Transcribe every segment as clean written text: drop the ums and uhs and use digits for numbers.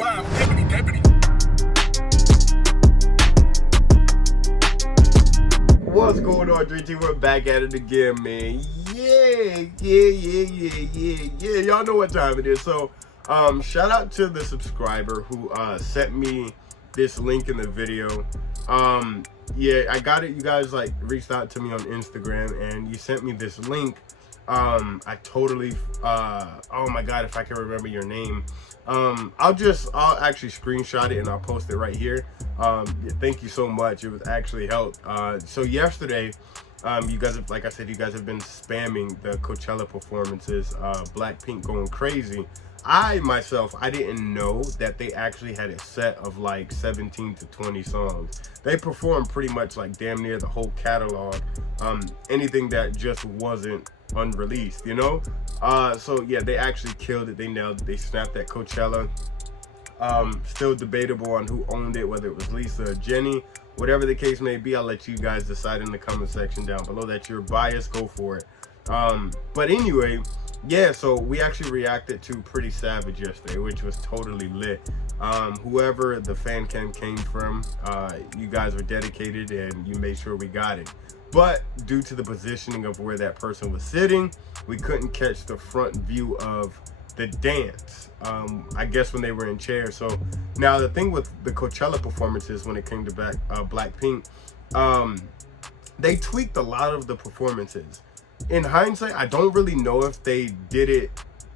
Wow, deputy. What's going on, DreamTeam? We're back at it again, man. Yeah. Y'all know what time it is. So, shout out to the subscriber who sent me this link in the video. Yeah, I got it. You guys like reached out to me on Instagram and you sent me this link. I totally oh my god, if I can remember your name. I'll actually screenshot it and I'll post it right here. Thank you so much. It was actually helped. So yesterday, you guys have, like I said, you guys have been spamming the Coachella performances, BLACKPINK going crazy. I didn't know that they actually had a set of like 17 to 20 songs. They performed pretty much like damn near the whole catalog, anything that just wasn't unreleased, you know. So yeah, they actually killed it. They nailed it. They snapped at Coachella. Still debatable on who owned it, whether it was Lisa or Jenny. Whatever the case may be, I'll let you guys decide in the comment section down below. That you're biased, go for it. But anyway, yeah, so we actually reacted to Pretty Savage yesterday, which was totally lit. Whoever the FANCAM came from, you guys were dedicated and you made sure we got it. But due to the positioning of where that person was sitting, we couldn't catch the front view of the dance, I guess when they were in chairs. So now the thing with the Coachella performances when it came to BLACKPINK, they tweaked a lot of the performances. In hindsight, I don't really know if they did it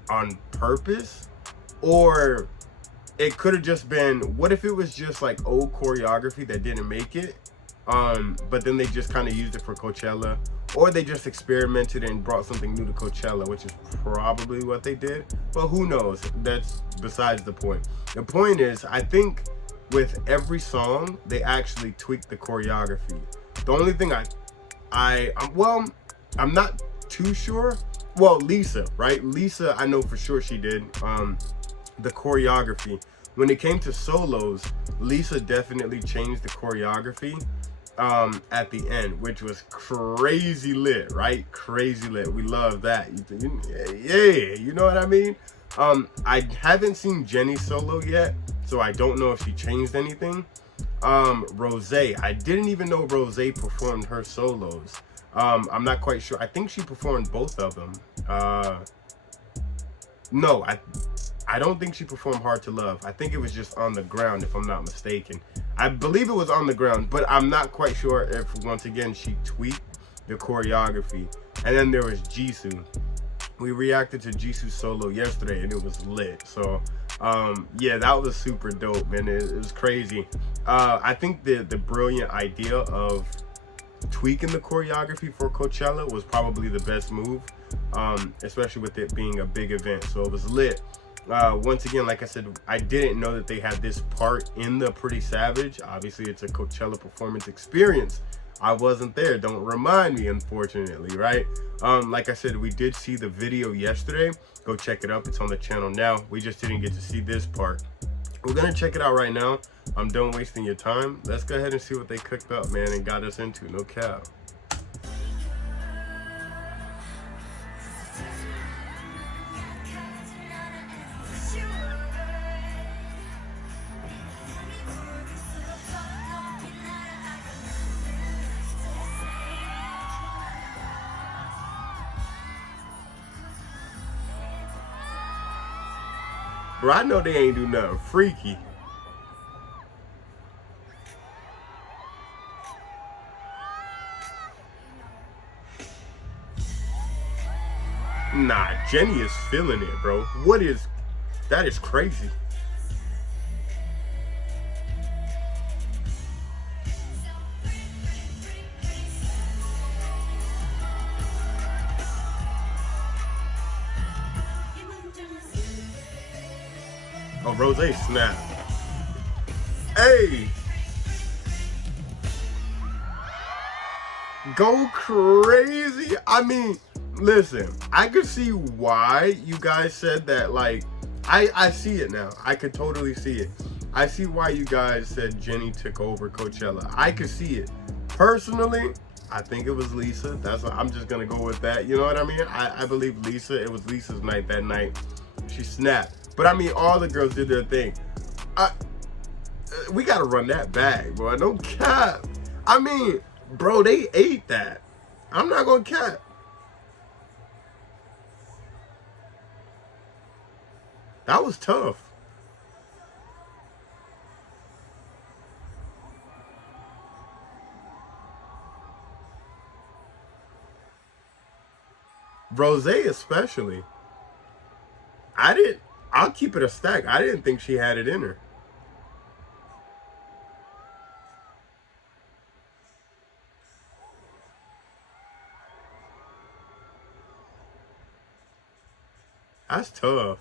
on purpose or it could have just been, what if it was just like old choreography that didn't make it, but then they just kind of used it for Coachella, or they just experimented and brought something new to Coachella, which is probably what they did, but who knows? That's besides the point. The point is, I think with every song they actually tweaked the choreography. The only thing I'm not too sure. Well, Lisa, right? Lisa, I know for sure she did the choreography. When it came to solos, Lisa definitely changed the choreography at the end, which was crazy lit, right? Crazy lit. We love that. Yeah, you know what I mean? I haven't seen Jenny's solo yet, so I don't know if she changed anything. Rose, I didn't even know Rose performed her solos. I'm not quite sure. I think she performed both of them. No, I don't think she performed Hard to Love. I think it was just On the Ground, if I'm not mistaken. I believe it was On the Ground, but I'm not quite sure if, once again, she tweaked the choreography. And then there was Jisoo. We reacted to Jisoo's solo yesterday, and it was lit. So, yeah, that was super dope, man. It was crazy. I think the brilliant idea of tweaking the choreography for Coachella was probably the best move, especially with it being a big event. So it was lit. Once again, like I said, I didn't know that they had this part in the Pretty Savage. Obviously, it's a Coachella performance experience. I wasn't there. Don't remind me, unfortunately, right? Like I said, we did see the video yesterday. Go check it up. It's on the channel now. We just didn't get to see this part. We're going to check it out right now. I'm done wasting your time. Let's go ahead and see what they cooked up, man, and got us into. No cap. Bro, I know they ain't do nothing freaky. Nah, Jenny is feeling it, bro. That is crazy. Oh, Rose snap. Hey! Go crazy. I mean, listen, I could see why you guys said that. Like, I see it now. I could totally see it. I see why you guys said Jenny took over Coachella. I could see it. Personally, I think it was Lisa. That's what, I'm just gonna go with that. You know what I mean? I believe Lisa. It was Lisa's night that night. She snapped. But I mean, all the girls did their thing. we gotta run that back, bro. No cap. I mean, bro, they ate that. I'm not gonna cap. That was tough. Rose especially. I'll keep it a stack. I didn't think she had it in her. That's tough.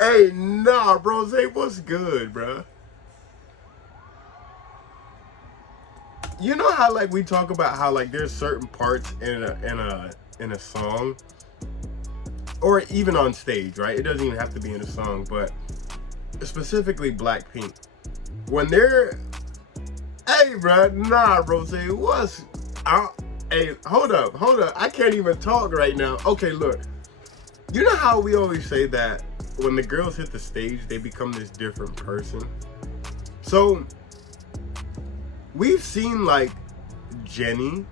Hey, nah, Rose, what's good, bruh? You know how like we talk about how like there's certain parts in a song, or even on stage, right? It doesn't even have to be in a song, but specifically BLACKPINK, when they're, hey, bruh, nah, Rose, what's, hey, hold up, I can't even talk right now. Okay, look, you know how we always say that when the girls hit the stage, they become this different person? So we've seen like Jenny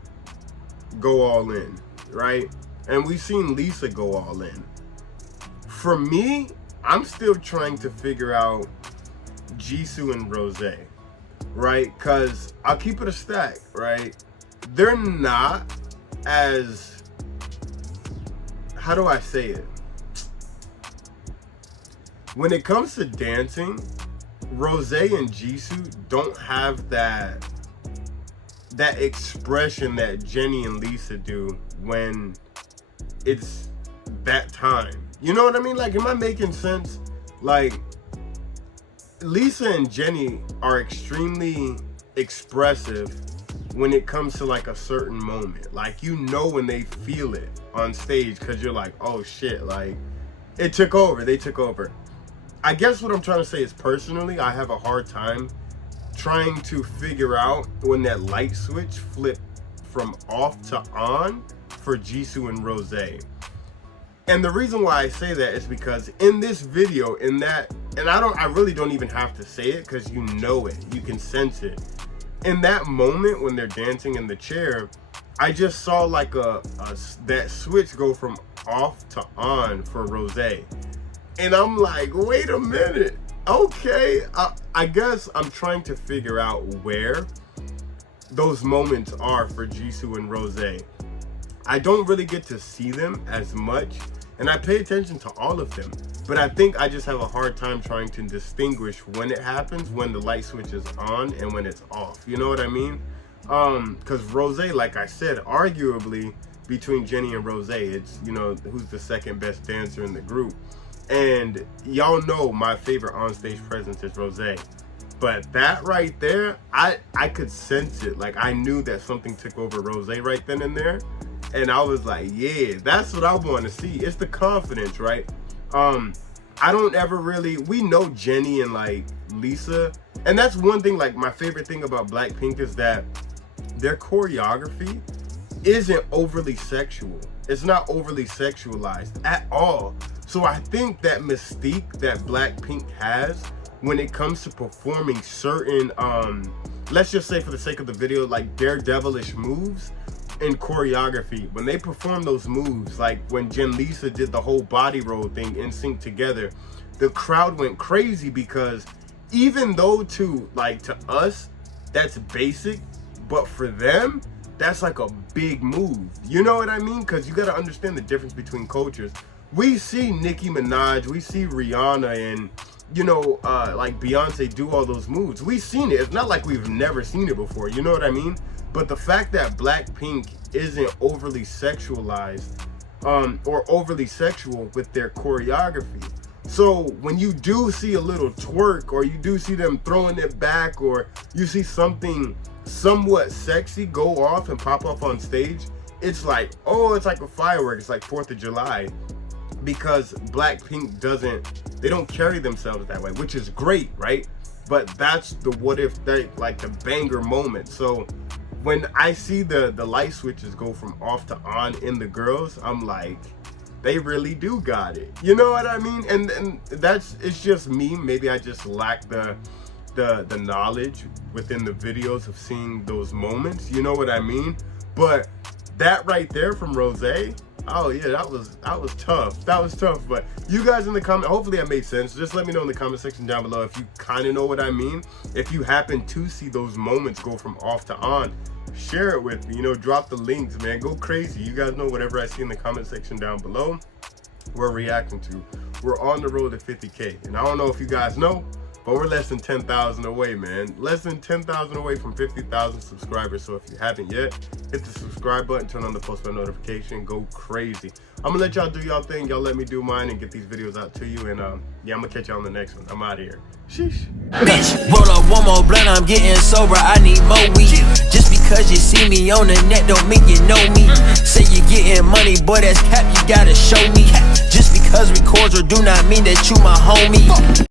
go all in, right? And we've seen Lisa go all in. For me, I'm still trying to figure out Jisoo and Rose, right? Because I'll keep it a stack, right? They're not as, how do I say it? When it comes to dancing, Rose and Jisoo don't have that expression that Jenny and Lisa do when it's that time. You know what I mean? Like, am I making sense? Like, Lisa and Jenny are extremely expressive when it comes to like a certain moment. Like, you know when they feel it on stage, because you're like, oh shit, like it took over, they took over. I guess what I'm trying to say is, personally, I have a hard time trying to figure out when that light switch flipped from off to on for Jisoo and Rose. And the reason why I say that is because in this video, in that, and I really don't even have to say it because you know it, you can sense it. In that moment when they're dancing in the chair, I just saw like that switch go from off to on for Rose. And I'm like, wait a minute. Okay, I guess I'm trying to figure out where those moments are for Jisoo and Rose. I don't really get to see them as much, and I pay attention to all of them, but I think I just have a hard time trying to distinguish when it happens, when the light switch is on and when it's off. You know what I mean? Because Rose, like I said, arguably between Jenny and Rose, it's, you know, who's the second best dancer in the group. And y'all know my favorite onstage presence is Rose. But that right there, I could sense it. Like, I knew that something took over Rose right then and there. And I was like, yeah, that's what I want to see. It's the confidence, right? I don't ever really, we know Jenny and like Lisa. And that's one thing, like my favorite thing about BLACKPINK is that their choreography isn't overly sexual. It's not overly sexualized at all. So I think that mystique that BLACKPINK has when it comes to performing certain, let's just say for the sake of the video, like daredevilish moves in choreography, when they perform those moves, like when Jen Lisa did the whole body roll thing in sync together, the crowd went crazy, because even though to us, that's basic, but for them, that's like a big move. You know what I mean? Because you got to understand the difference between cultures. We see Nicki Minaj, we see Rihanna, and you know, like Beyonce do all those moves. We've seen it. It's not like we've never seen it before. You know what I mean? But the fact that BLACKPINK isn't overly sexualized, or overly sexual with their choreography. So when you do see a little twerk, or you do see them throwing it back, or you see something somewhat sexy go off and pop up on stage, it's like, oh, it's like a firework. It's like 4th of July. because Blackpink they don't carry themselves that way, which is great, right? But that's the what if they like the banger moment. So when I see the light switches go from off to on in the girls, I'm like, they really do got it. You know what I mean? And it's just me. Maybe I just lack the knowledge within the videos of seeing those moments. You know what I mean? But that right there from Rose, oh yeah, that was tough. That was tough. But you guys in the comment, hopefully that made sense. Just let me know in the comment section down below if you kind of know what I mean. If you happen to see those moments go from off to on, share it with me. You know, drop the links, man. Go crazy. You guys know whatever I see in the comment section down below, we're reacting to. We're on the road to 50K. And I don't know if you guys know, but we're less than 10,000 away, man. Less than 10,000 away from 50,000 subscribers. So if you haven't yet, hit the subscribe button, turn on the post bell notification, go crazy. I'm gonna let y'all do y'all thing. Y'all let me do mine and get these videos out to you. And yeah, I'm gonna catch y'all on the next one. I'm out of here. Sheesh. Bitch, roll up one more blunt, I'm getting sober, I need more weed. Just because you see me on the net don't mean you know me. Say you getting money, boy, that's cap, you gotta show me. Just because we cordial do not mean that you my homie.